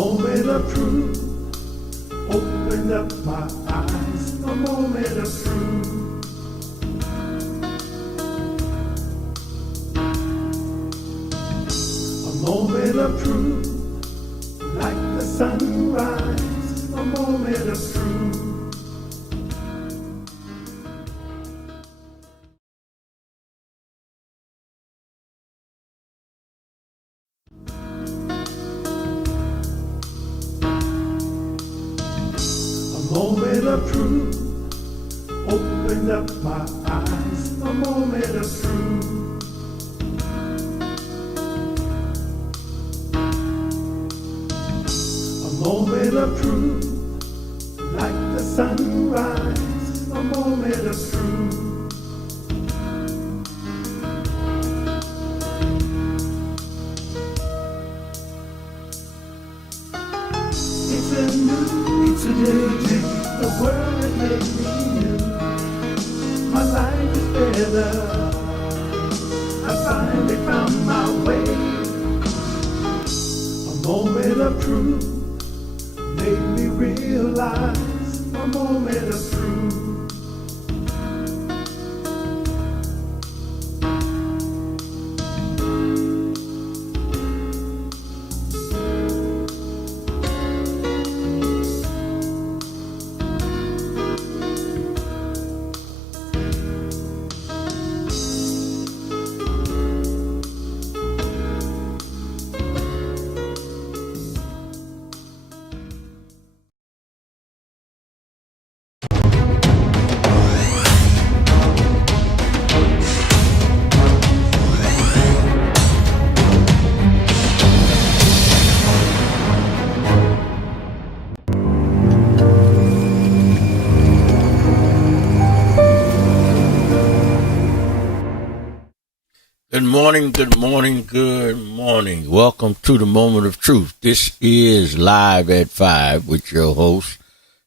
moment of truth opened up my eyes. A moment of truth. A moment of truth, like the sunrise. A moment of truth. Moment of truth opened up my eyes. A moment of truth. A moment of truth, like the sunrise. A moment of truth. It's a new day. The world has made me new. My life is better. I finally found my way. A moment of truth made me realize. A moment of truth. Good morning, good morning, good morning. Welcome to the Moment of Truth. This is Live at 5 with your host,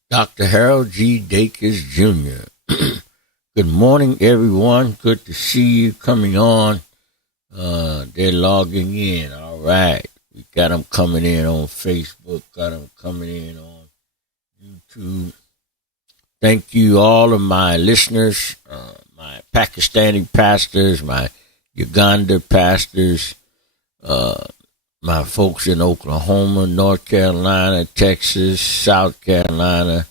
Dr. Harold G. Dacus Jr. Good morning, everyone. Good to see you coming on. They're logging in. All right. We got them coming in on Facebook, got them coming in on YouTube. Thank you, all of my listeners, my Pakistani pastors, my Uganda pastors, my folks in Oklahoma, North Carolina, Texas, South Carolina.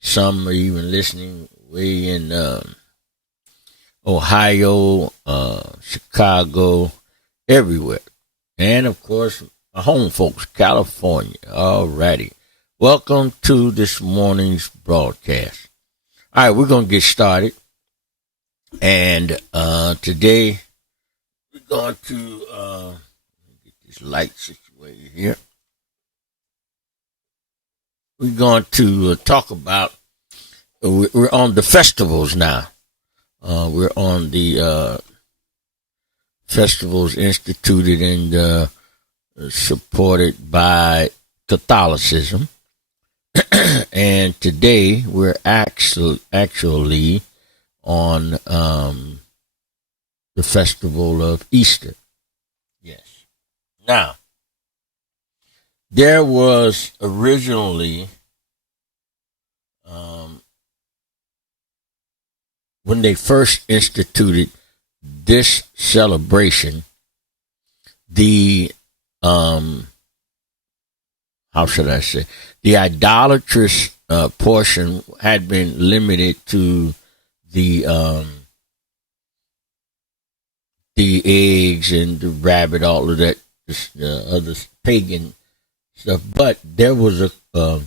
Some are even listening way in Ohio, Chicago, everywhere. And, of course, my home folks, California. All righty. Welcome to this morning's broadcast. All right, we're going to get started. And today, we're going to get this light situated here. We're going to talk about, we're on the festivals now. We're on the festivals instituted and supported by Catholicism. And today we're actually on the festival of Easter. Yes. Now, there was originally, when they first instituted this celebration, the, how should I say, the idolatrous portion had been limited to the eggs and the rabbit, all of that, other pagan stuff. But there was a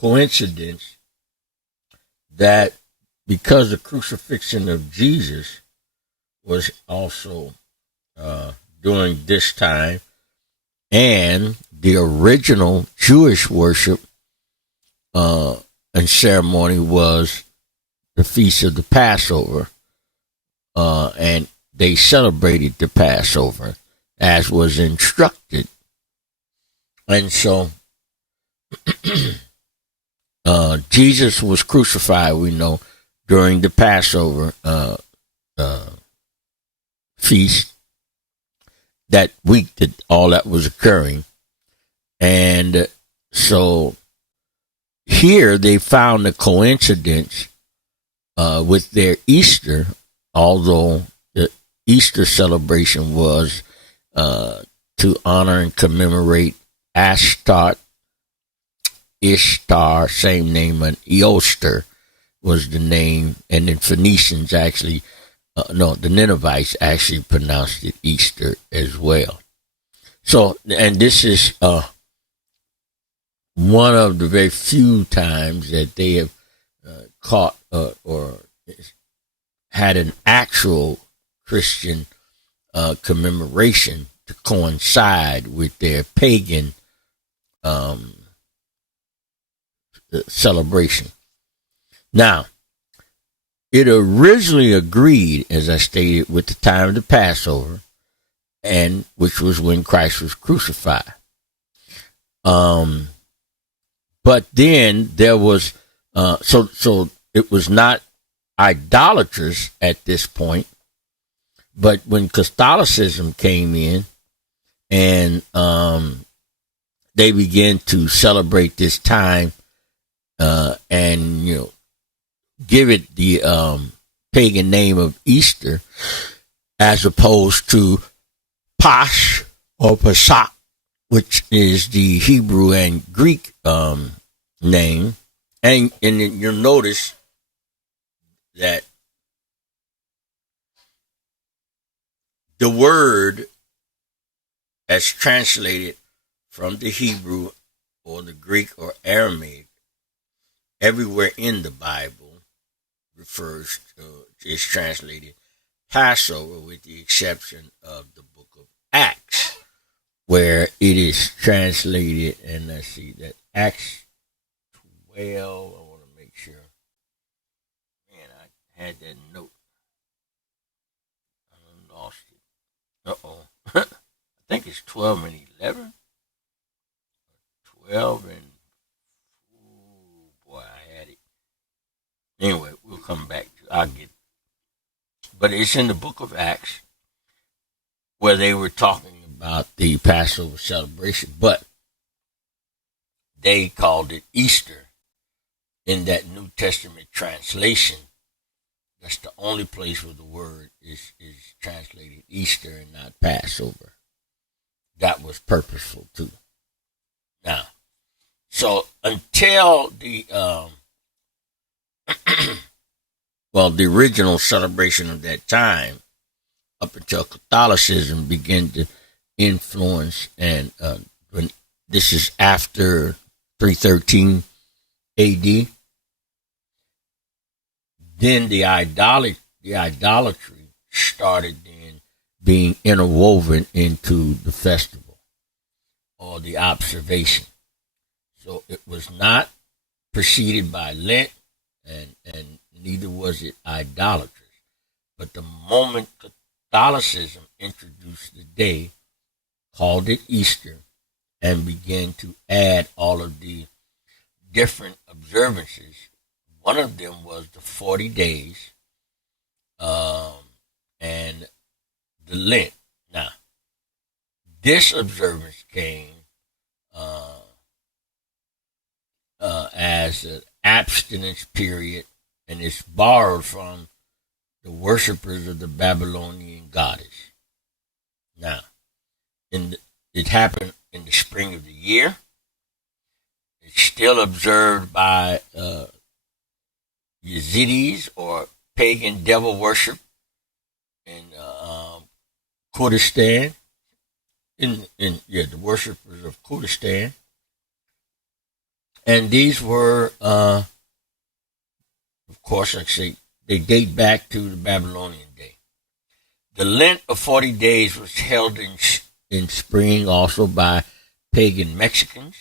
coincidence that because the crucifixion of Jesus was also during this time, and the original Jewish worship and ceremony was the Feast of the Passover. And they celebrated the Passover as was instructed. And so Jesus was crucified, we know, during the Passover feast, that week that all that was occurring. And so here they found a coincidence with their Easter, although the Easter celebration was to honor and commemorate Ishtar, same name, and Eoster was the name, and then Phoenicians actually, the Ninevites actually pronounced it Easter as well. So, and this is one of the very few times that they have caught or had an actual Christian commemoration to coincide with their pagan celebration. Now, it originally agreed, as I stated, with the time of the Passover, and which was when Christ was crucified. But then there was so it was not idolatrous at this point. But when Catholicism came in and they began to celebrate this time and give it the pagan name of Easter as opposed to Pasch or Pesach, which is the Hebrew and Greek name. And you'll notice that the word as translated from the Hebrew or the Greek or Aramaic everywhere in the Bible is translated Passover, with the exception of the book of Acts, where it is translated, and let's see, that Acts 12, I want to make sure. Man, I had that note. I lost it. Uh-oh. I think it's 12 and 11. 12 and... Oh, boy, I had it. Anyway, we'll come back to it. I'll get it. But it's in the book of Acts where they were talking about the Passover celebration, but they called it Easter in that New Testament translation. That's the only place where the word is translated Easter and not Passover. That was purposeful too. Now, so until the the original celebration of that time, up until Catholicism began to influence, and when this is after 313 AD, then the idolatry started then being interwoven into the festival or the observation. So it was not preceded by Lent, and neither was it idolatrous. But the moment Catholicism introduced the day, called it Easter, and began to add all of the different observances, one of them was the 40 days and the Lent. Now, this observance came as an abstinence period, and it's borrowed from the worshippers of the Babylonian goddess. Now, it happened in the spring of the year. It's still observed by Yazidis or pagan devil worship in Kurdistan, the worshippers of Kurdistan. And these were, of course, like I say, they date back to the Babylonian day. The Lent of 40 days was held in spring also by pagan Mexicans.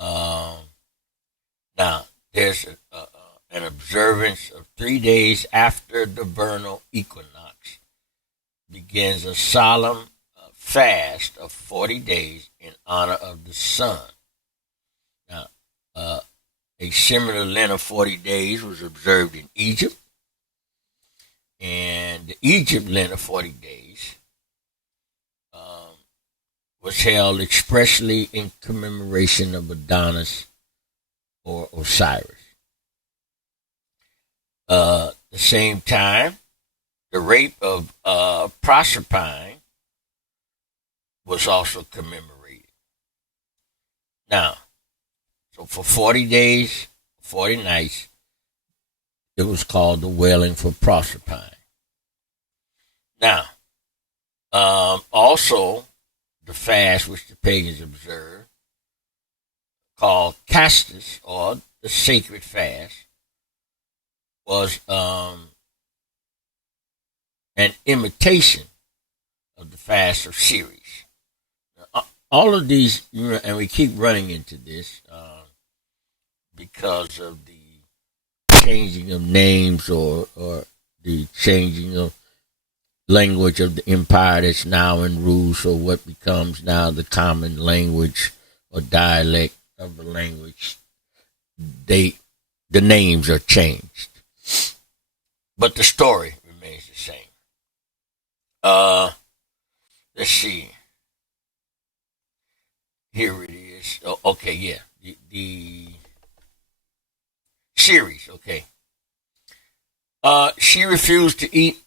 Now, there's an observance of 3 days after the vernal equinox begins a solemn fast of 40 days in honor of the sun. Now, a similar Lent of 40 days was observed in Egypt, and the Egypt Lent of 40 days was held expressly in commemoration of Adonis or Osiris. The same time, the rape of Proserpine was also commemorated. Now, so for 40 days, 40 nights, it was called the wailing for Proserpine. Now, also, the fast which the pagans observed, called Castus, or the sacred fast, was an imitation of the fast of Ceres. All of these, and we keep running into this because of the changing of names or the changing of language of the empire that's now in rule, so what becomes now the common language or dialect of the language, the names are changed. But the story remains the same. Let's see. Here it is. Oh, okay, yeah. The series, okay. She refused to eat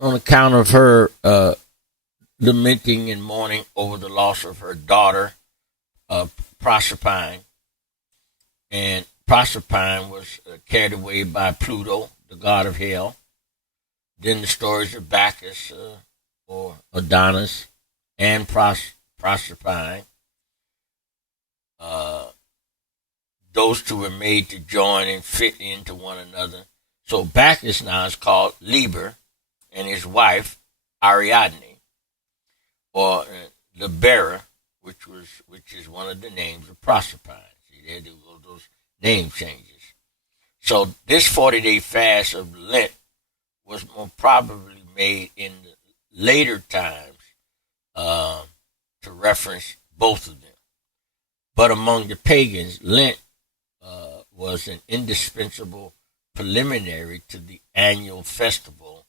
on account of her lamenting and mourning over the loss of her daughter, Proserpine. And Proserpine was carried away by Pluto, the god of hell. Then the stories of Bacchus, or Adonis, and Proserpine. Those two were made to join and fit into one another. So Bacchus now is called Liber, and his wife Ariadne, or Libera, which is one of the names of Proserpine. See, they do those name changes. So this 40-day fast of Lent was more probably made in the later times to reference both of them. But among the pagans, Lent was an indispensable preliminary to the annual festival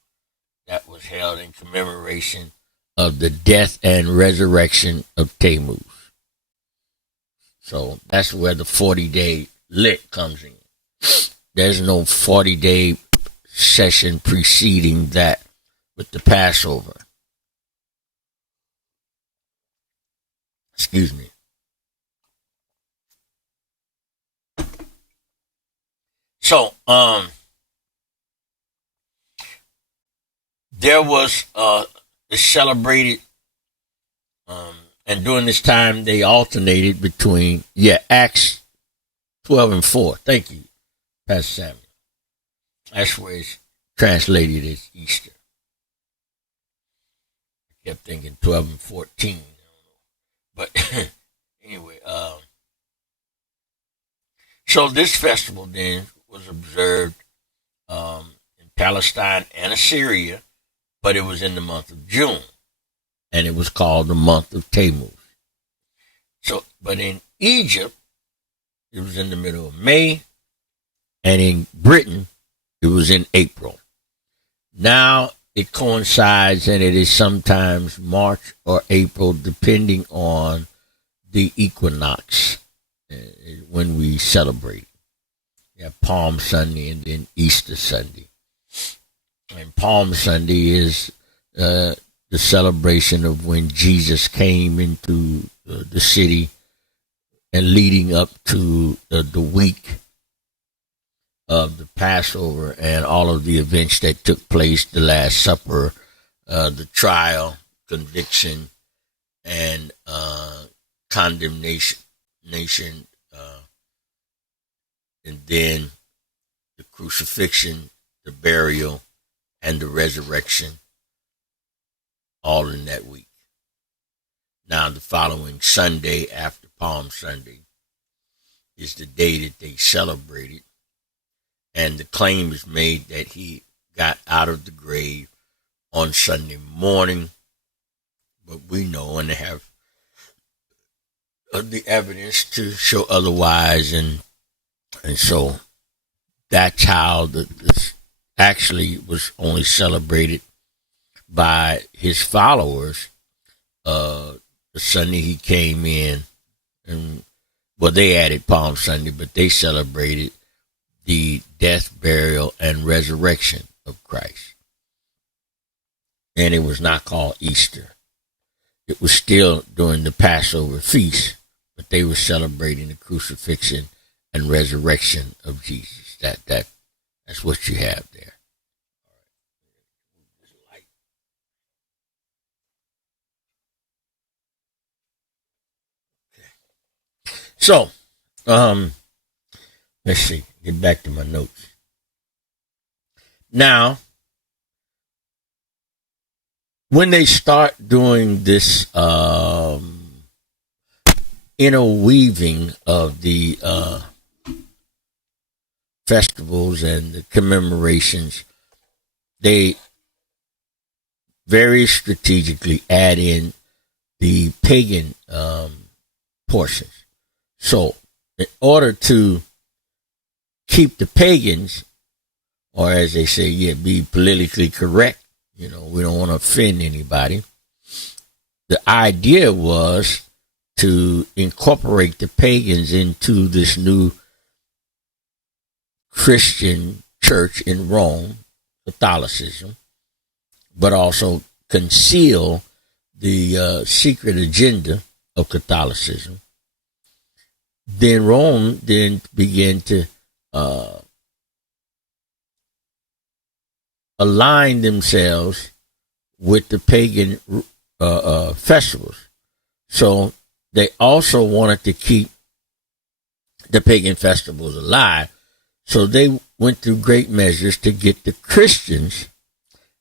that was held in commemoration of the death and resurrection of Tammuz. So that's where the 40-day Lent comes in. There's no 40-day session preceding that with the Passover. Excuse me. So, there was it celebrated, and during this time they alternated between Acts 12 and 4. Thank you, Pastor Samuel. That's where it's translated as Easter. I kept thinking 12 and 14, but anyway, so this festival then was observed in Palestine and Assyria, but it was in the month of June, and it was called the month of Tammuz. So, but in Egypt, it was in the middle of May, and in Britain, it was in April. Now it coincides, and it is sometimes March or April, depending on the equinox when we celebrate. You have Palm Sunday and then Easter Sunday. And Palm Sunday is the celebration of when Jesus came into the city and leading up to the week of the Passover and all of the events that took place, the Last Supper, the trial, conviction, and condemnation, and then the crucifixion, the burial, and the resurrection, all in that week. Now, the following Sunday after Palm Sunday is the day that they celebrated, and the claim is made that he got out of the grave on Sunday morning, but we know and have the evidence to show otherwise, and so that's how this actually was only celebrated by his followers the Sunday he came in, and well, they added Palm Sunday, but they celebrated the death, burial, and resurrection of Christ. And it was not called Easter. It was still during the Passover feast, but they were celebrating the crucifixion and resurrection of Jesus. That's what you have there. So, let's see. Get back to my notes. Now, when they start doing this interweaving of the festivals and the commemorations, they very strategically add in the pagan portions. So, in order to keep the pagans, or as they say, be politically correct, we don't want to offend anybody. The idea was to incorporate the pagans into this new Christian church in Rome, Catholicism, but also conceal the secret agenda of Catholicism. Then Rome began to align themselves with the pagan festivals. So they also wanted to keep the pagan festivals alive. So they went through great measures to get the Christians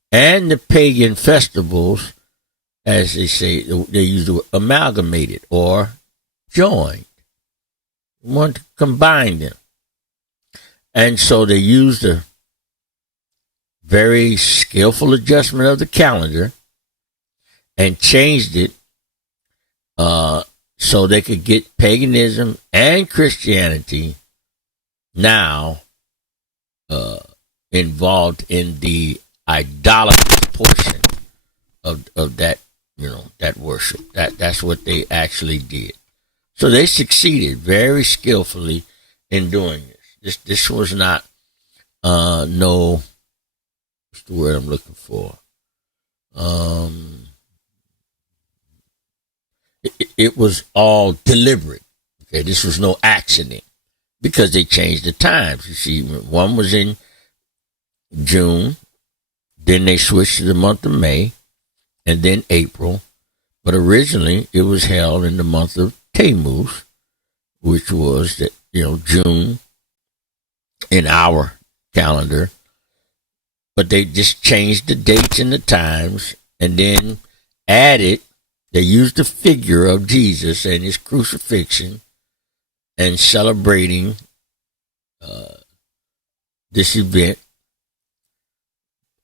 and the pagan festivals, as they say, they use the word amalgamated or joined. They want to combine them. And so they used a very skillful adjustment of the calendar and changed it so they could get paganism and Christianity now involved in the idolatrous portion of that, that worship. That's what they actually did. So they succeeded very skillfully in doing this. This was not what's the word I'm looking for? It was all deliberate. Okay, this was no accident because they changed the times. You see, one was in June, then they switched to the month of May, and then April. But originally, it was held in the month of Tammuz, which was June in our calendar. But they just changed the dates and the times, and then added. They used the figure of Jesus and his crucifixion, and celebrating this event.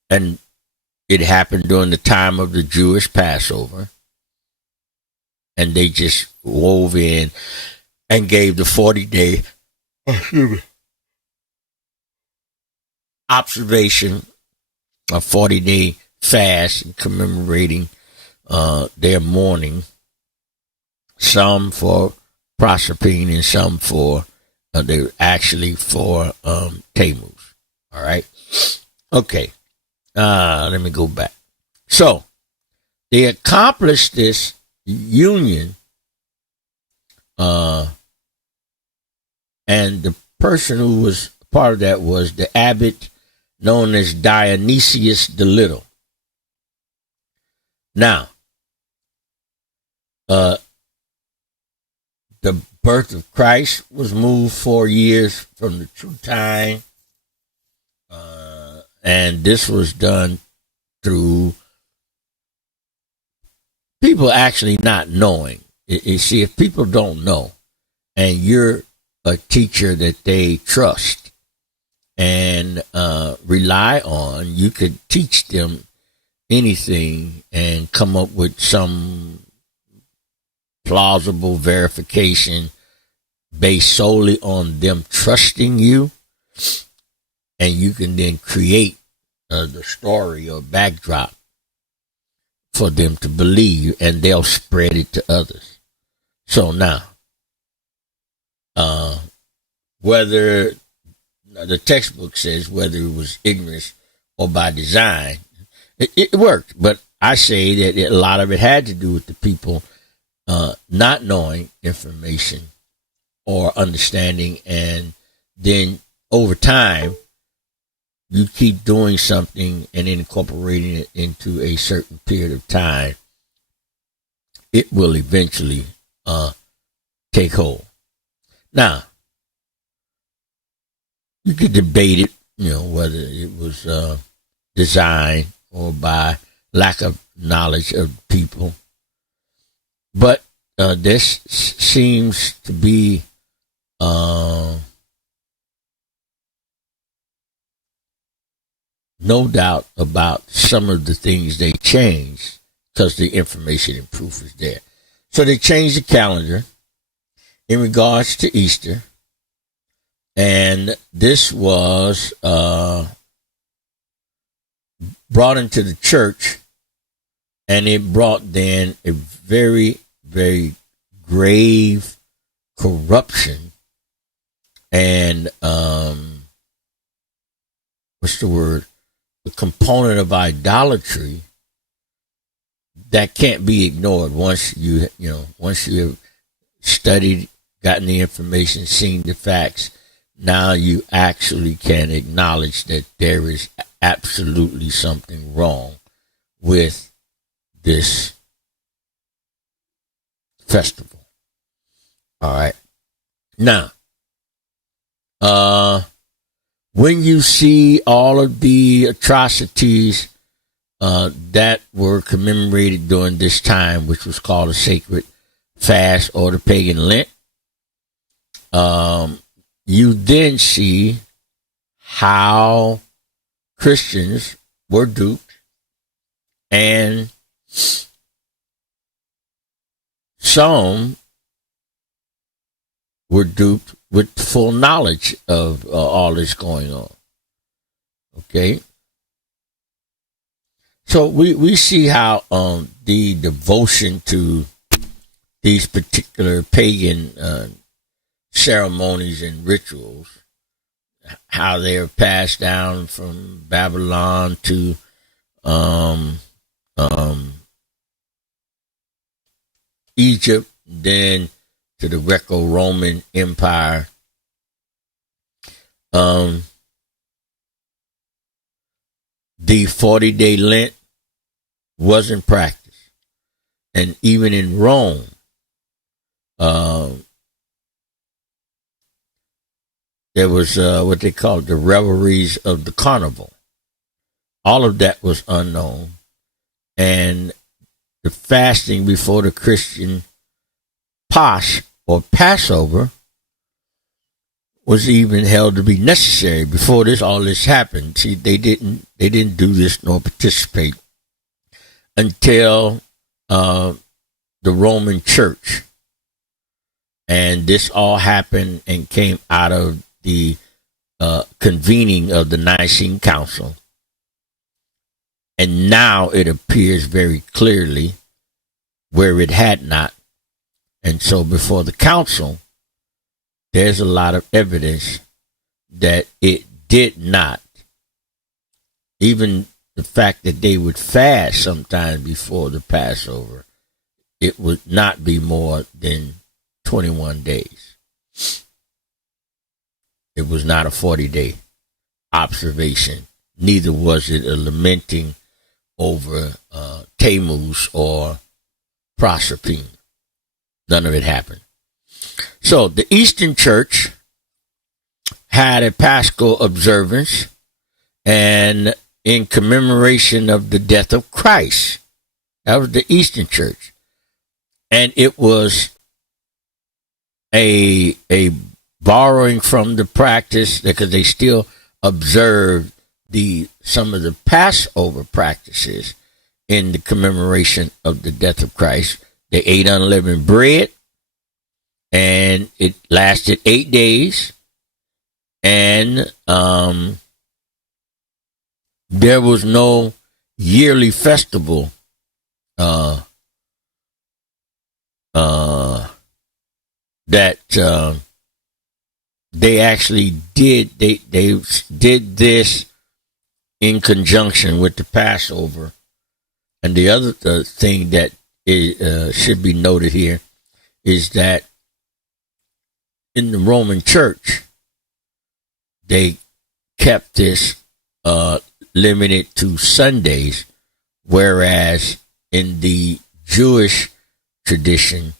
And it happened during the time of the Jewish Passover. And they just wove in and gave the 40-day observation, a 40-day fast, and commemorating their mourning, some for Proserpine and some for they were actually for Tammuz. All right. Okay. Let me go back. So they accomplished this union, and the person who was part of that was the abbot known as Dionysius the Little. Now, the birth of Christ was moved 4 years from the true time, and this was done through people actually not knowing. You see, if people don't know, and you're a teacher that they trust and rely on, you could teach them anything and come up with some plausible verification based solely on them trusting you, and you can then create the story or backdrop for them to believe, and they'll spread it to others. So now, whether the textbook says whether it was ignorance or by design, it worked. But I say that a lot of it had to do with the people not knowing information or understanding, and then over time, you keep doing something and incorporating it into a certain period of time, it will eventually take hold. Now, you could debate it, whether it was designed or by lack of knowledge of people. But this seems to be no doubt about some of the things they changed because the information and proof is there. So they changed the calendar in regards to Easter. And this was brought into the church, and it brought then a very, very grave corruption and what's the word? The component of idolatry that can't be ignored once once you have studied, gotten the information, seen the facts. Now you actually can acknowledge that there is absolutely something wrong with this festival. All right. Now, when you see all of the atrocities that were commemorated during this time, which was called a sacred fast or the pagan Lent, you then see how Christians were duped, and some were duped with full knowledge of all this going on. Okay? So we see how the devotion to these particular pagan ceremonies and rituals, how they are passed down from Babylon to Egypt, then to the Greco-Roman Empire. The 40-day Lent wasn't practiced. And even in Rome, there was what they called the revelries of the carnival. All of that was unknown. And the fasting before the Christian Pasch or Passover was even held to be necessary. Before all this happened, see, they didn't do this nor participate until the Roman Church, and this all happened and came out of the convening of the Nicene Council, and now it appears very clearly where it had not. And so before the council, there's a lot of evidence that it did not. Even the fact that they would fast sometime before the Passover, it would not be more than 21 days. It was not a 40-day observation. Neither was it a lamenting over Tammuz or Proserpine. None of it happened. So the Eastern Church had a Paschal observance, and in commemoration of the death of Christ. That was the Eastern Church. And it was a borrowing from the practice, because they still observed some of the Passover practices in the commemoration of the death of Christ. They ate unleavened bread, and it lasted 8 days. And there was no yearly festival uh, uh, that they actually did they did this in conjunction with the Passover. And the other thing that should be noted here is that in the Roman Church, they kept this limited to Sundays, whereas in the Jewish tradition,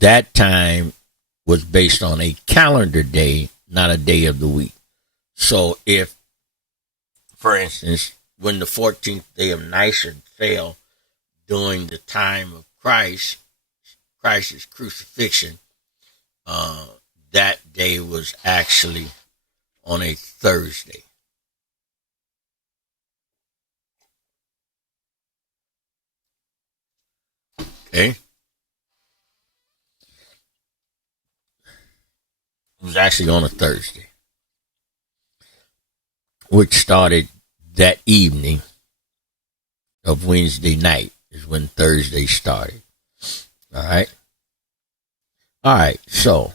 that time was based on a calendar day, not a day of the week. So if, for instance, when the 14th day of Nisan fell during the time of Christ's crucifixion, that day was actually on a Thursday. Okay? It was actually on a Thursday, which started that evening of Wednesday night is when Thursday started. All right. All right. So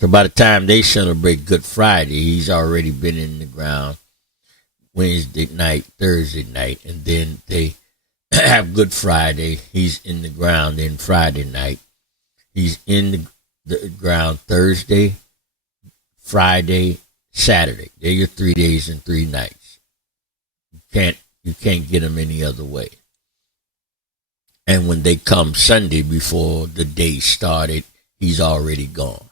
by the time they celebrate Good Friday, he's already been in the ground Wednesday night, Thursday night, and then they have Good Friday. He's in the ground. Then Friday night, he's in the ground Thursday, Friday, Saturday. They're your 3 days and 3 nights. You can't get them any other way. And when they come Sunday before the day started, he's already gone.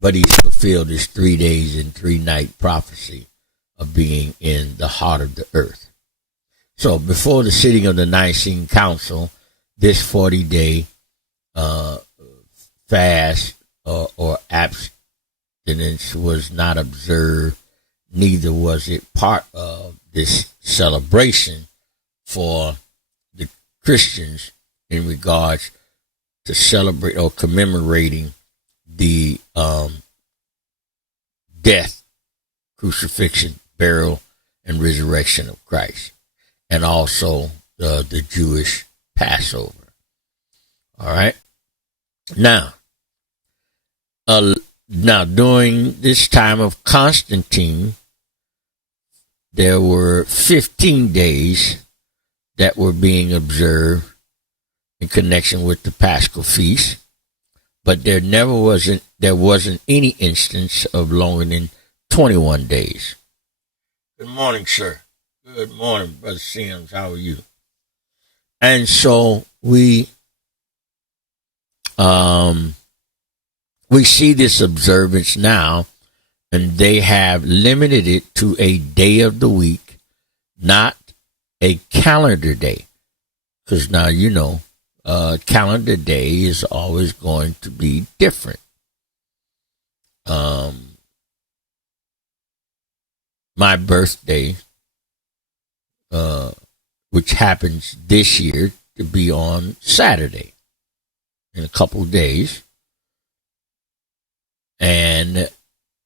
But he's fulfilled his 3 days and 3 night prophecy of being in the heart of the earth. So before the sitting of the Nicene Council, this 40-day fast or abstinence was not observed, neither was it part of this celebration for the Christians in regards to celebrate or commemorating the death, crucifixion, burial, and resurrection of Christ, and also the Jewish Passover. All right. Now, during this time of Constantine, there were 15 days that were being observed in connection with the Paschal feast, but there wasn't any instance of longer than 21 days. Good morning, sir. Good morning, Brother Sims. How are you? And so we see this observance now, and they have limited it to a day of the week, not a calendar day. Because now, calendar day is always going to be different. My birthday, which happens this year to be on Saturday in a couple days. And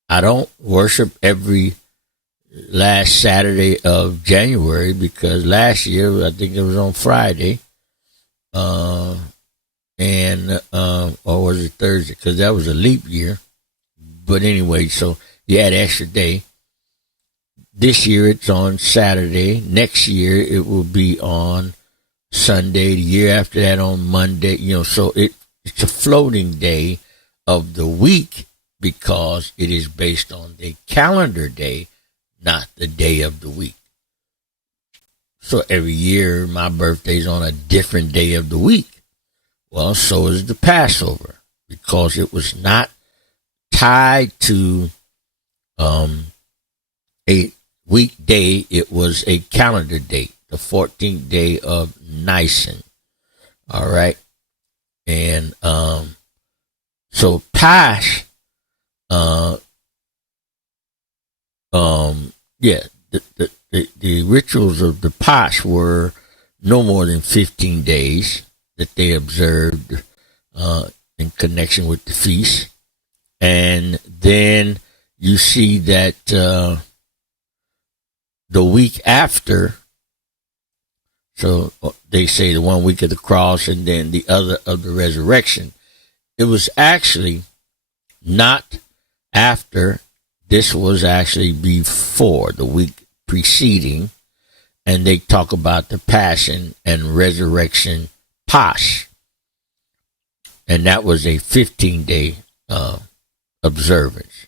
I don't worship every last Saturday of January, because last year I think it was on Friday, or was it Thursday? Because that was a leap year. But anyway, so you had an extra day. This year it's on Saturday. Next year it will be on Sunday. The year after that on Monday. So it's a floating day of the week, because it is based on the calendar day, not the day of the week. So every year my birthday's on a different day of the week. Well, so is the Passover, because it was not tied to a weekday. It was a calendar date, the 14th day of Nisan. All right. And so Pasch, the rituals of the Pasch were no more than 15 days that they observed in connection with the feast. And then you see that the week after So they say the 1 week of the cross and then the other of the resurrection. It was actually not after. This was actually before, the week preceding, and they talk about the Passion and Resurrection Pasch, and that was a 15-day observance.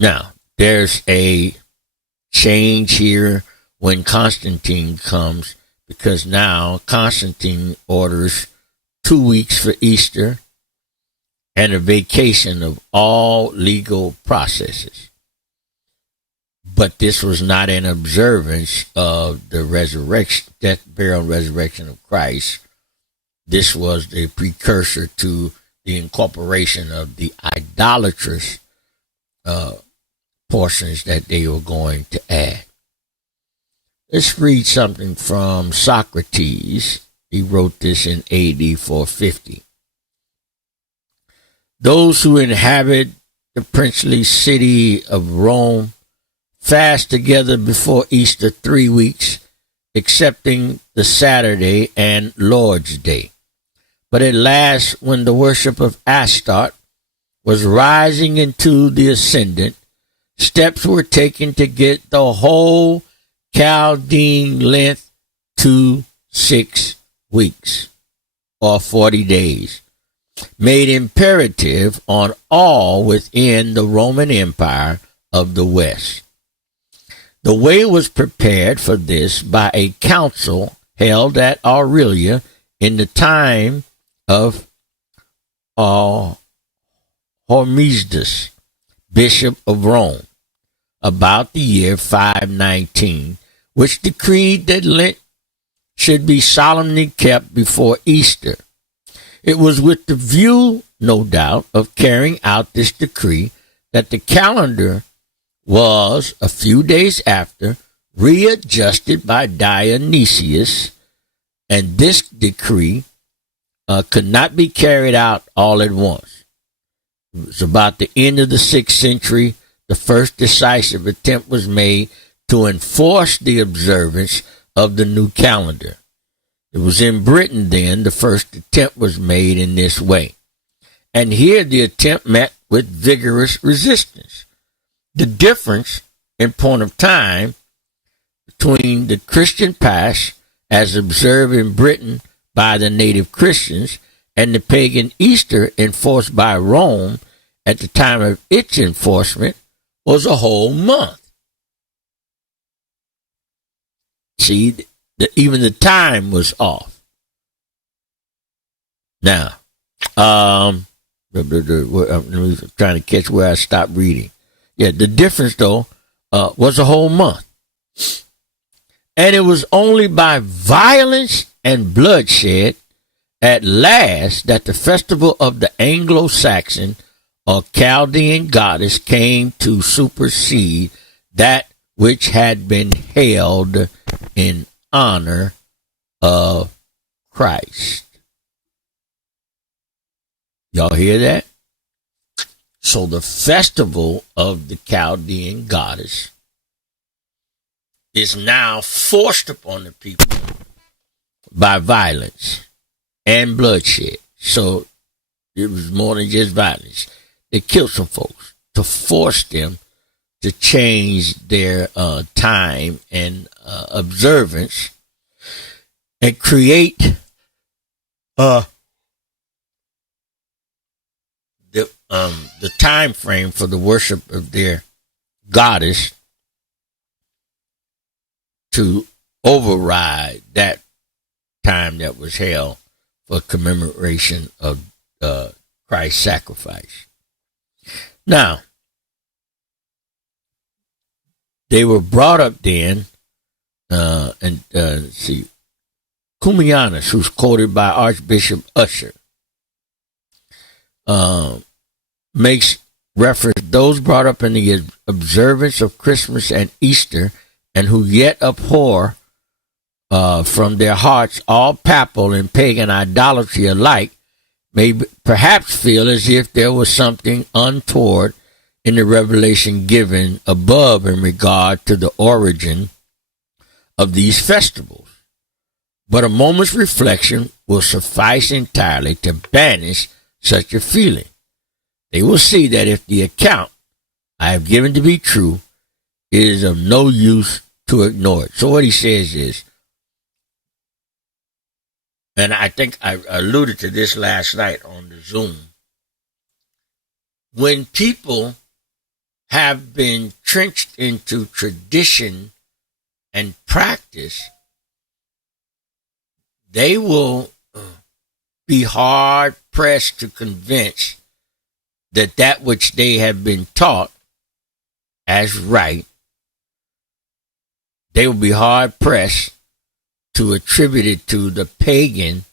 Now, there's a change here when Constantine comes, because now Constantine orders 2 weeks for Easter and a vacation of all legal processes. But this was not an observance of the resurrection, death, burial, and resurrection of Christ. This was the precursor to the incorporation of the idolatrous portions that they were going to add. Let's read something from Socrates. He wrote this in AD 450. Those who inhabit the princely city of Rome fast together before Easter 3 weeks, excepting the Saturday and Lord's Day. But at last, when the worship of Astarte was rising into the ascendant, steps were taken to get the whole Chaldean length to 6 weeks, or 40 days, made imperative on all within the Roman Empire of the West. The way was prepared for this by a council held at Aurelia in the time of Hormisdas, Bishop of Rome, about the year 519, which decreed that Lent should be solemnly kept before Easter. It was with the view, no doubt, of carrying out this decree that the calendar was, a few days after, readjusted by Dionysius, and this decree could not be carried out all at once. It was about the end of the 6th century, the first decisive attempt was made to enforce the observance of the new calendar. It was in Britain then the first attempt was made in this way. And here the attempt met with vigorous resistance. The difference in point of time between the Christian Pasch, as observed in Britain by the native Christians, and the pagan Easter enforced by Rome at the time of its enforcement was a whole month. See, even the time was off. Now, I'm trying to catch where I stopped reading. Yeah, the difference, though, was a whole month. And it was only by violence and bloodshed at last that the festival of the Anglo-Saxon or Chaldean goddess came to supersede that which had been held in honor of Christ. Y'all hear that? So the festival of the Chaldean goddess is now forced upon the people by violence and bloodshed. So it was more than just violence. They killed some folks to force them to change their time and observance and create the time frame for the worship of their goddess to override that time that was held for commemoration of Christ's sacrifice. Now, they were brought up then, see, Cumianus, who's quoted by Archbishop Usher, makes reference those brought up in the observance of Christmas and Easter, and who yet abhor from their hearts all papal and pagan idolatry alike, may perhaps feel as if there was something untoward in the revelation given above in regard to the origin of these festivals. But a moment's reflection will suffice entirely to banish such a feeling. They will see that if the account I have given to be true, it is of no use to ignore it. So what he says is, and I think I alluded to this last night on the Zoom, when people have been trenched into tradition and practice, they will be hard pressed to convince that that which they have been taught as right, they will be hard pressed to attribute it to the pagan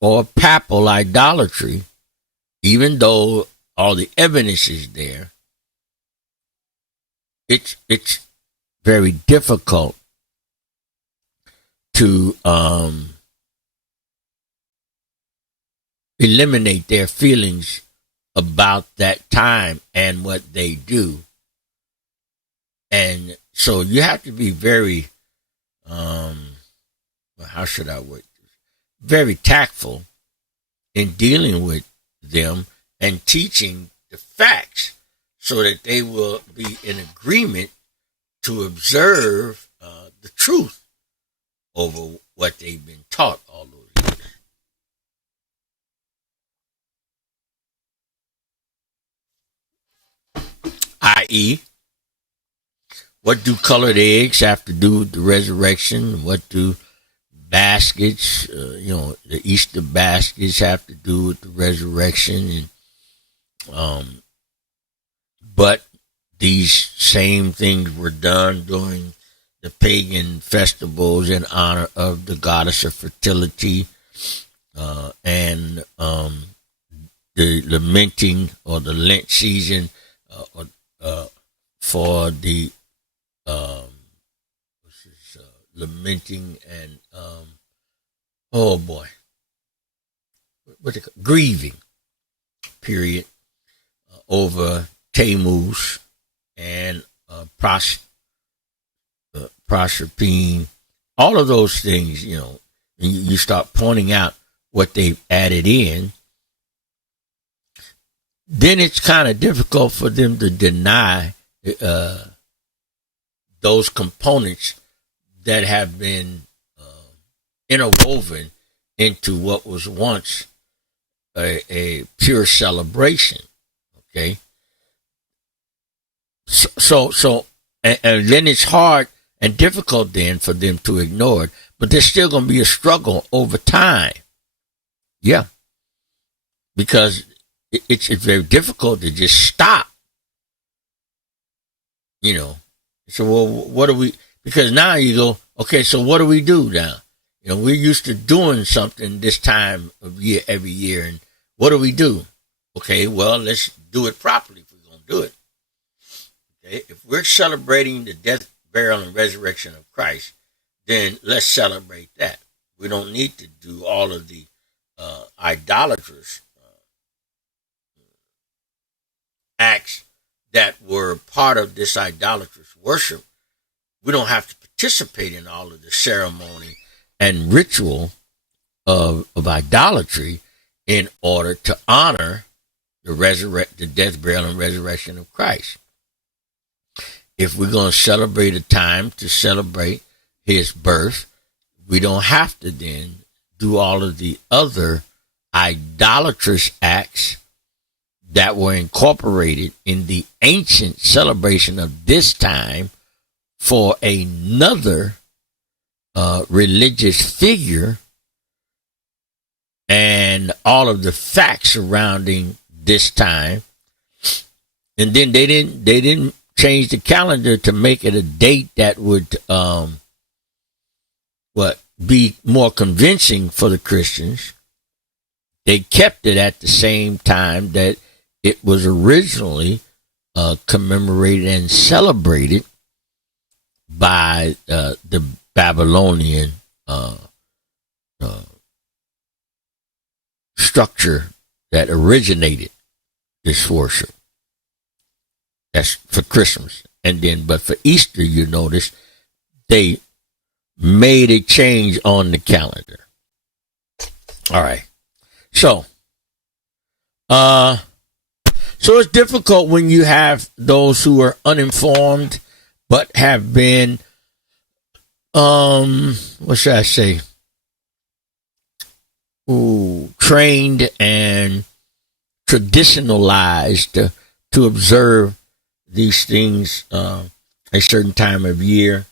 or papal idolatry, even though all the evidence is there. It's very difficult to eliminate their feelings about that time and what they do. And so you have to be very, how should I word this? Very tactful in dealing with them and teaching the facts so that they will be in agreement to observe the truth over what they've been taught all those years. I.e., what do colored eggs have to do with the resurrection? What do baskets, the Easter baskets have to do with the resurrection? And but these same things were done during the pagan festivals in honor of the goddess of fertility, and the lamenting or the Lent season for the lamenting and grieving period over Tammuz and Proserpine, all of those things, and you start pointing out what they've added in, then it's kind of difficult for them to deny those components that have been interwoven into what was once a pure celebration. Okay. So, and then it's hard and difficult then for them to ignore it, but there's still going to be a struggle over time. Yeah. Because it's very difficult to just stop. So, well, what do we, because now you go, okay, so what do we do now? We're used to doing something this time of year, every year, and what do we do? Okay, well, let's do it properly if we're going to do it. Okay, if we're celebrating the death, burial, and resurrection of Christ, then let's celebrate that. We don't need to do all of the idolatrous acts that were part of this idolatrous worship. We don't have to participate in all of the ceremony and ritual of idolatry in order to honor the death, burial, and resurrection of Christ. If we're going to celebrate a time to celebrate his birth, we don't have to then do all of the other idolatrous acts that were incorporated in the ancient celebration of this time for another religious figure, and all of the facts surrounding this time. And then they didn't change the calendar to make it a date that would be more convincing for the Christians. They kept it at the same time that it was originally commemorated and celebrated by the Babylonian structure that originated this worship. That's for Christmas. And then, but for Easter, you notice they made a change on the calendar. All right. So it's difficult when you have those who are uninformed but have been, what should I say? Trained and traditionalized to observe these things a certain time of year,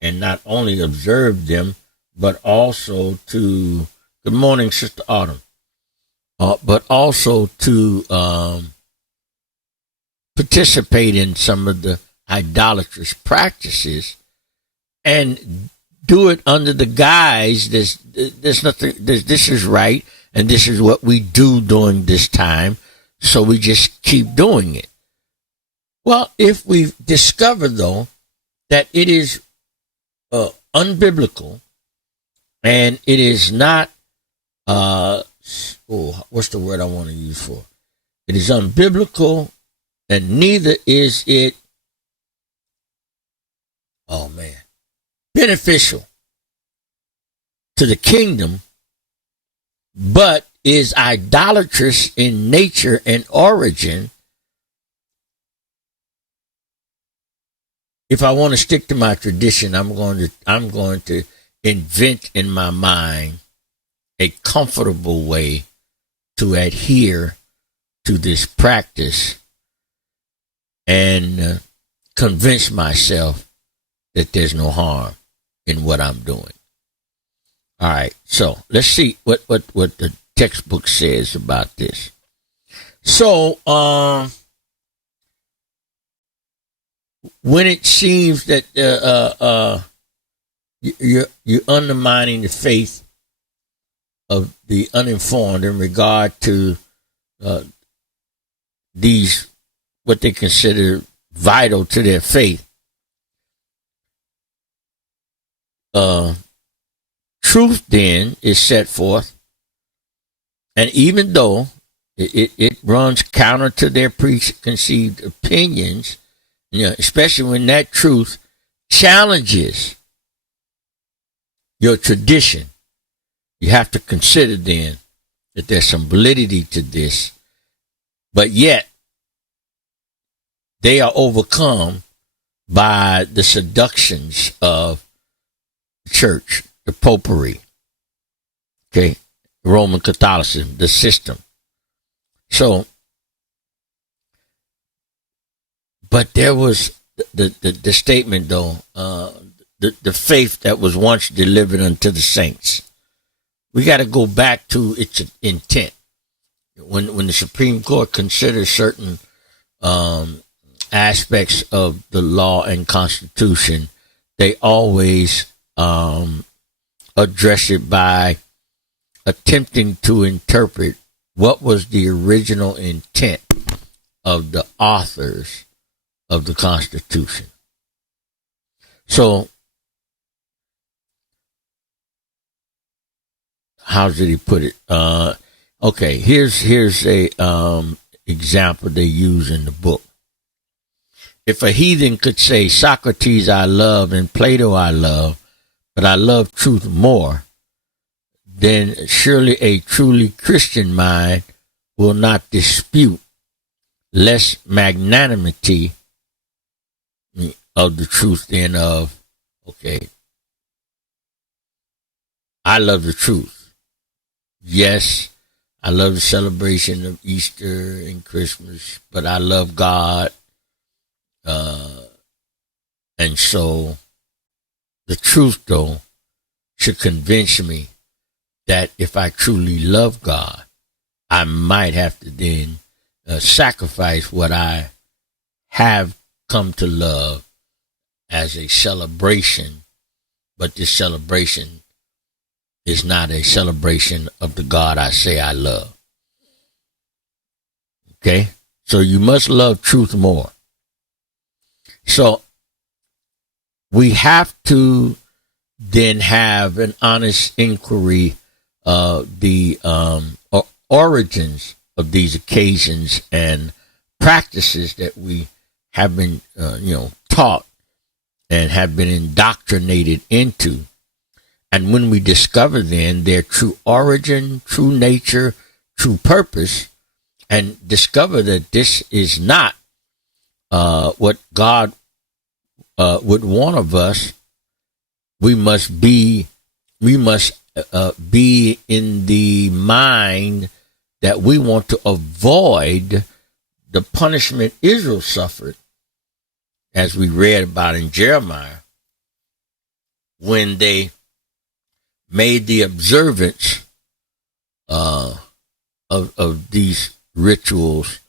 and not only observe them, but also to, good morning, Sister Autumn, but also to participate in some of the idolatrous practices and do it under the guise there's nothing, this is right and this is what we do during this time, so we just keep doing it. Well, if we discover though that it is unbiblical and it is not what's the word I want to use for it? It is unbiblical, and neither is it beneficial to the kingdom, but is idolatrous in nature and origin. If I want to stick to my tradition, I'm going to invent in my mind a comfortable way to adhere to this practice and convince myself that there's no harm in what I'm doing. All right, so let's see what the textbook says about this. So, when it seems that you're undermining the faith of the uninformed in regard to these, what they consider vital to their faith, truth then is set forth, and even though it runs counter to their preconceived opinions, especially when that truth challenges your tradition, you have to consider then that there's some validity to this, but yet they are overcome by the seductions of the church, the popery, Roman Catholicism, the system. So, but there was the statement though, the faith that was once delivered unto the saints. We got to go back to its intent. When the Supreme Court considers certain aspects of the law and Constitution, they always address it by attempting to interpret what was the original intent of the authors of the Constitution. So, how did he put it? Okay, here's a example they use in the book. If a heathen could say, Socrates I love and Plato I love, but I love truth more, then surely a truly Christian mind will not dispute less magnanimity of the truth than of, I love the truth. Yes, I love the celebration of Easter and Christmas, but I love God. And so the truth, though, should convince me that if I truly love God, I might have to then sacrifice what I have come to love as a celebration, but this celebration is not a celebration of the God I say I love. Okay? So you must love truth more. So we have to then have an honest inquiry of the origins of these occasions and practices that we have been, taught and have been indoctrinated into. And when we discover then their true origin, true nature, true purpose, and discover that this is not what God would want of us, we must be in the mind that we want to avoid the punishment Israel suffered, as we read about in Jeremiah, when they made the observance of these rituals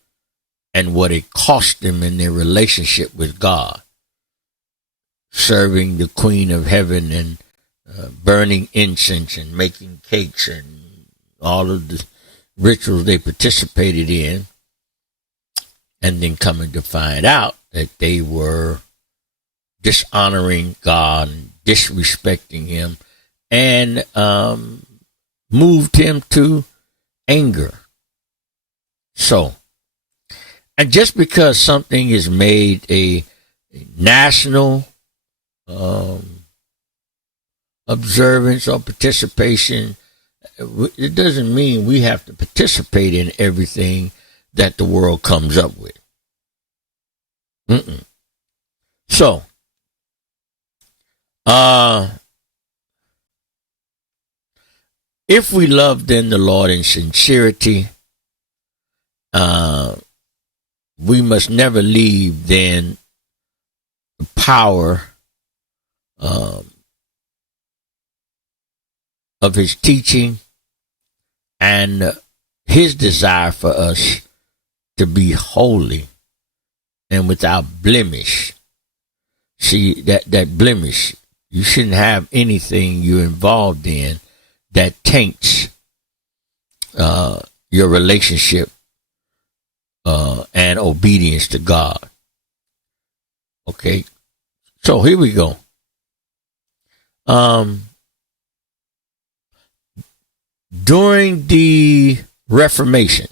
and what it cost them in their relationship with God, serving the Queen of Heaven and burning incense and making cakes and all of the rituals they participated in, and then coming to find out that they were dishonoring God and disrespecting him, and moved him to anger. So, and just because something is made a national observance or participation, it doesn't mean we have to participate in everything that the world comes up with. So, if we love then the Lord in sincerity, we must never leave then the power of his teaching and his desire for us to be holy and without blemish. See, that blemish, you shouldn't have anything you're involved in that taints your relationship and obedience to God. Okay, so here we go. During the Reformation,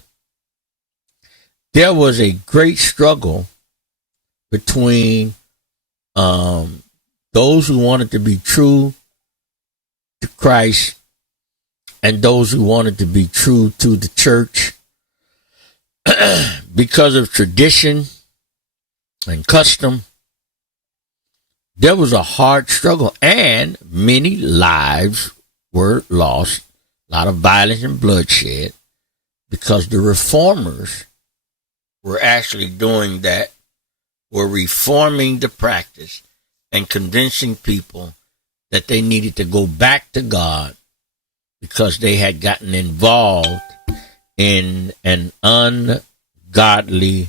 there was a great struggle between those who wanted to be true to Christ and those who wanted to be true to the church. Because of tradition and custom, there was a hard struggle, and many lives were lost, a lot of violence and bloodshed, because the reformers were actually doing that, were reforming the practice and convincing people that they needed to go back to God because they had gotten involved in an ungodly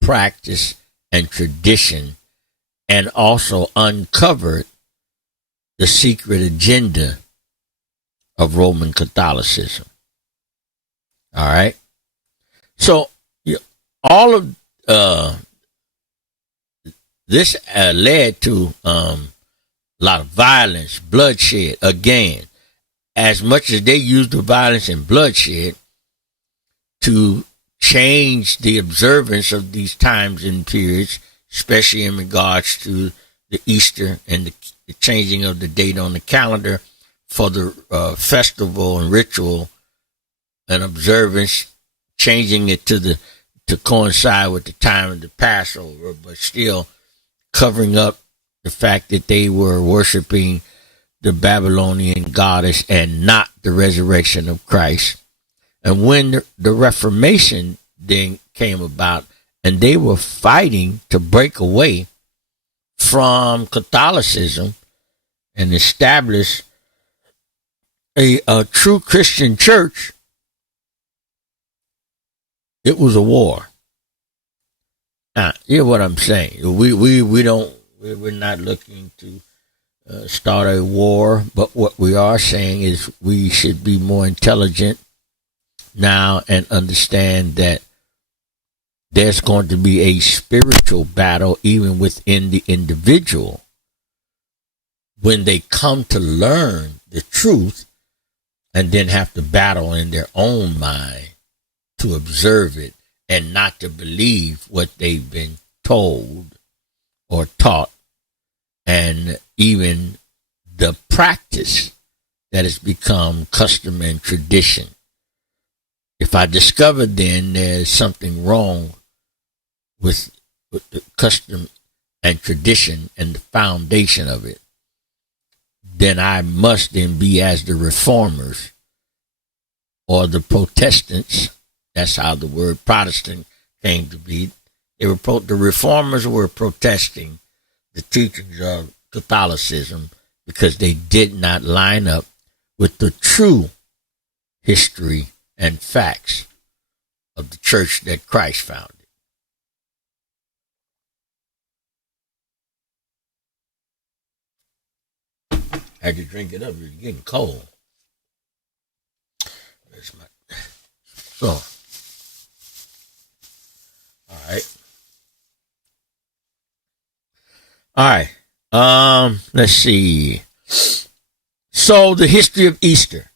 practice and tradition, and also uncovered the secret agenda of Roman Catholicism. All right. So all of this led to a lot of violence, bloodshed. Again, as much as they used the violence and bloodshed to change the observance of these times and periods, especially in regards to the Easter and the changing of the date on the calendar for the festival and ritual and observance, changing it to coincide with the time of the Passover, but still covering up the fact that they were worshiping the Babylonian goddess and not the resurrection of Christ. And when the Reformation then came about, and they were fighting to break away from Catholicism and establish a true Christian church, it was a war. Now, you know what I'm saying? We're not looking to start a war, but what we are saying is we should be more intelligent now and understand that there's going to be a spiritual battle even within the individual when they come to learn the truth and then have to battle in their own mind to observe it and not to believe what they've been told or taught and even the practice that has become custom and tradition. If I discover then there's something wrong with the custom and tradition and the foundation of it, then I must then be as the reformers or the Protestants. That's how the word Protestant came to be. The reformers were protesting the teachings of Catholicism because they did not line up with the true history and facts of the church that Christ founded. I had to drink it up. It's getting cold. So, all right. Let's see. So, the history of Easter.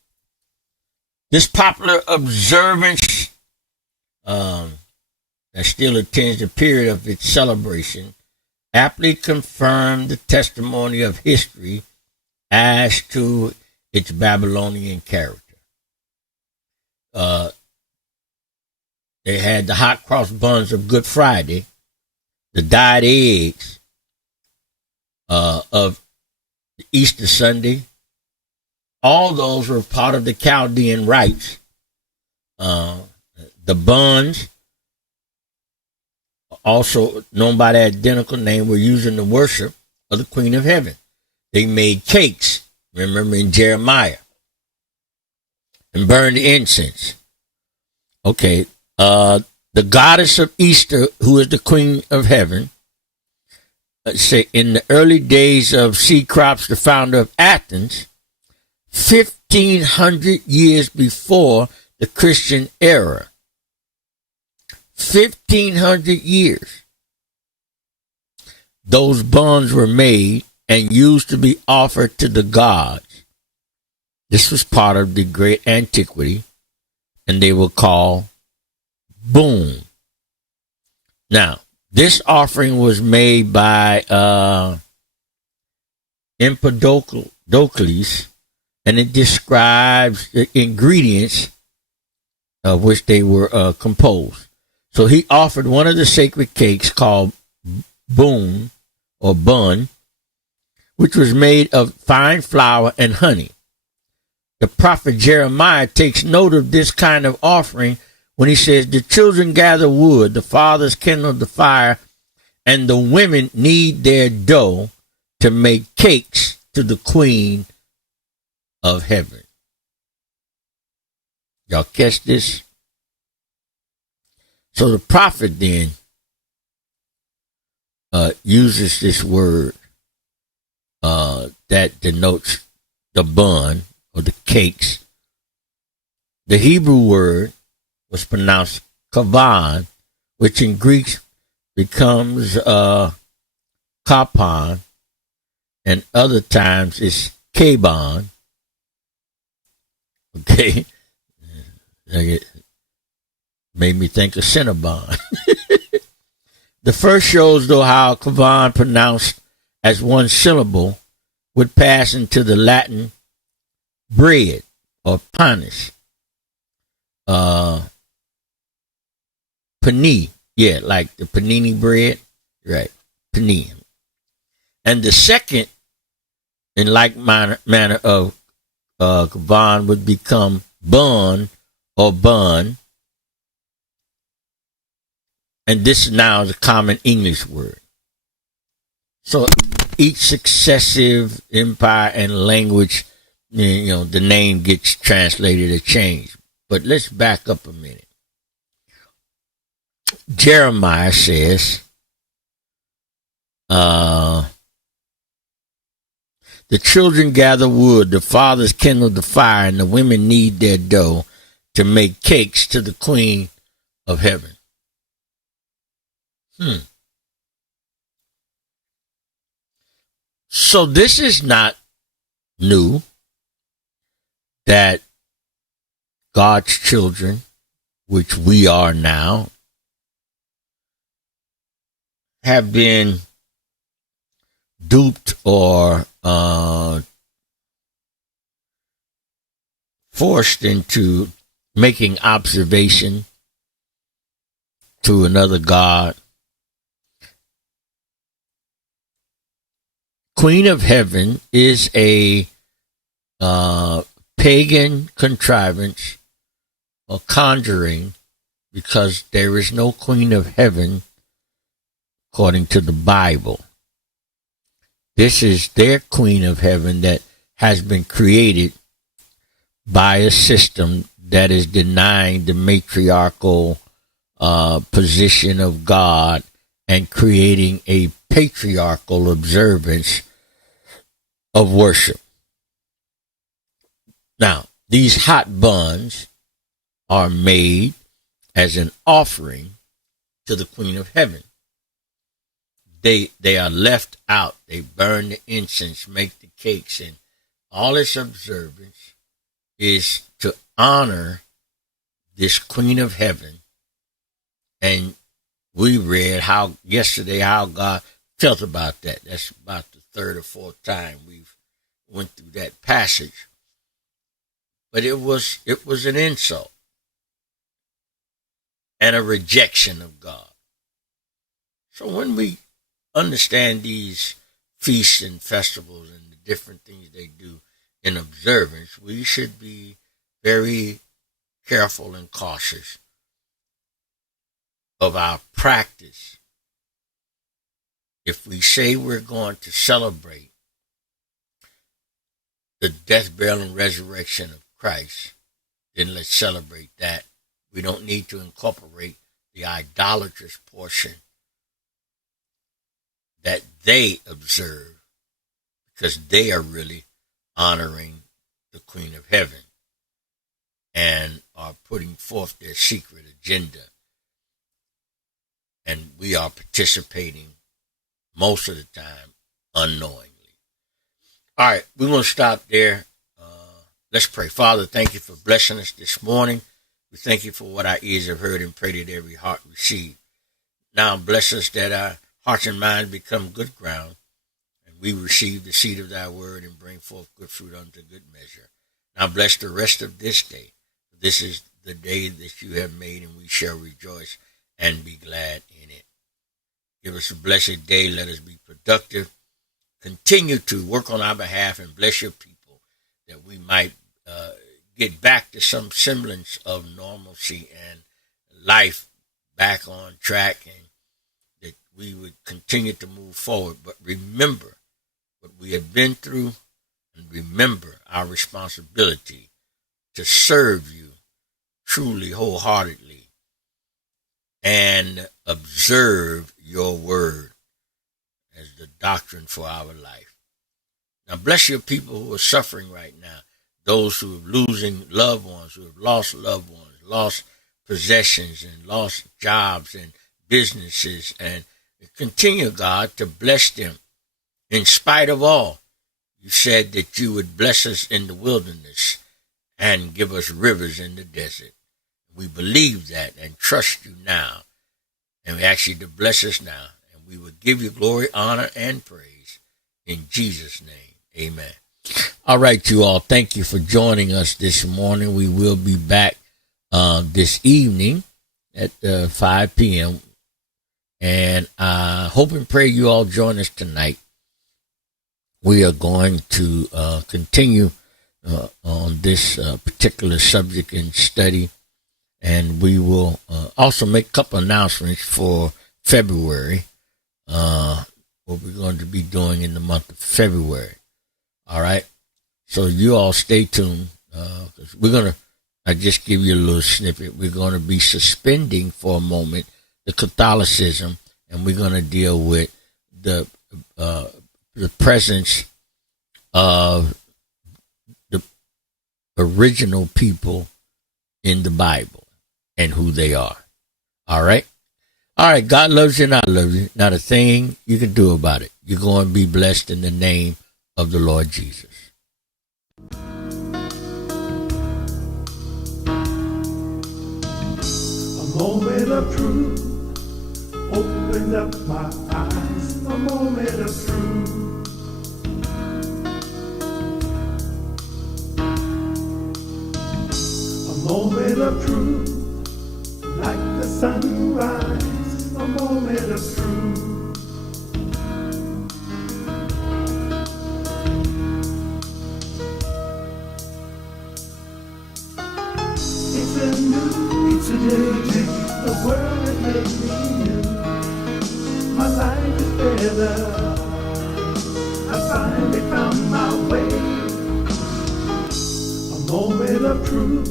This popular observance that still attends the period of its celebration aptly confirmed the testimony of history as to its Babylonian character. They had the hot cross buns of Good Friday, the dyed eggs of Easter Sunday. All those were part of the Chaldean rites. The buns, also known by the identical name, were used in the worship of the Queen of Heaven. They made cakes, remember in Jeremiah, and burned incense. Okay, the goddess of Easter, who is the Queen of Heaven, say in the early days of Cecrops, the founder of Athens, 1,500 years before the Christian era. 1,500 years. Those buns were made and used to be offered to the gods. This was part of the great antiquity, and they were called boon. Now, this offering was made by Empedocles, and it describes the ingredients of which they were composed. So he offered one of the sacred cakes called boon or bun, which was made of fine flour and honey. The prophet Jeremiah takes note of this kind of offering when he says, the children gather wood, the fathers kindle the fire, and the women knead their dough to make cakes to the Queen of Heaven. Y'all catch this? So the prophet then uses this word that denotes the bun or the cakes. The Hebrew word was pronounced kavan, which in Greek becomes kapon, and other times it's kaban. Okay, it made me think of Cinnabon. The first shows, though, how kavan, pronounced as one syllable, would pass into the Latin bread or panis. Panini, yeah, like the panini bread, right? Panini. And the second, in like manner of kavan, would become bun or bun, and this now is a common English word. So each successive empire and language, the name gets translated or changed. But let's back up a minute. Jeremiah says, the children gather wood, the fathers kindle the fire, and the women knead their dough to make cakes to the Queen of Heaven. So this is not new that God's children, which we are now, have been duped or forced into making observation to another god. Queen of Heaven is a pagan contrivance or conjuring, because there is no Queen of Heaven according to the Bible. This is their Queen of Heaven that has been created by a system that is denying the matriarchal position of God and creating a patriarchal observance of worship. Now, these hot buns are made as an offering to the Queen of Heaven. They are left out. They burn the incense, make the cakes, and all this observance is to honor this Queen of Heaven. And we read yesterday how God felt about that. That's about the third or fourth time we've went through that passage. But it was an insult and a rejection of God. So when we understand these feasts and festivals and the different things they do in observance, we should be very careful and cautious of our practice. If we say we're going to celebrate the death, burial, and resurrection of Christ, then let's celebrate that. We don't need to incorporate the idolatrous portion that they observe, because they are really honoring the Queen of Heaven and are putting forth their secret agenda. And we are participating most of the time unknowingly. All right, we're going to stop there. Let's pray. Father, thank you for blessing us this morning. We thank you for what our ears have heard and pray that every heart receive. Now bless us that our hearts and minds become good ground, and we receive the seed of thy word and bring forth good fruit unto good measure. Now bless the rest of this day. This is the day that you have made, and we shall rejoice and be glad in it. Give us a blessed day. Let us be productive. Continue to work on our behalf and bless your people, that we might get back to some semblance of normalcy and life back on track, and that we would continue to move forward. But remember what we have been through, and remember our responsibility to serve you truly, wholeheartedly, and observe your word as the doctrine for our life. Now bless your people who are suffering right now, those who are losing loved ones, who have lost loved ones, lost possessions and lost jobs and businesses, and continue, God, to bless them in spite of all. You said that you would bless us in the wilderness and give us rivers in the desert. We believe that and trust you now. And we ask you to bless us now. And we will give you glory, honor, and praise. In Jesus' name, amen. All right, you all. Thank you for joining us this morning. We will be back this evening at 5 p.m. And I hope and pray you all join us tonight. We are going to continue on this particular subject and study. And we will also make a couple announcements for February, what we're going to be doing in the month of February. All right. So you all stay tuned. 'Cause I just give you a little snippet. We're going to be suspending for a moment the Catholicism, and we're going to deal with the presence of the original people in the Bible and who they are. All right. All right. God loves you and I love you. Not a thing you can do about it. You're going to be blessed in the name of the Lord Jesus. A moment of truth opened up my eyes. A moment of truth moment of truth, like the sunrise, a moment of truth. It's a day, the world has made me new. My life is better. I finally found my way. A moment of truth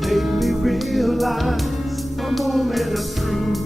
made me realize. A moment of truth.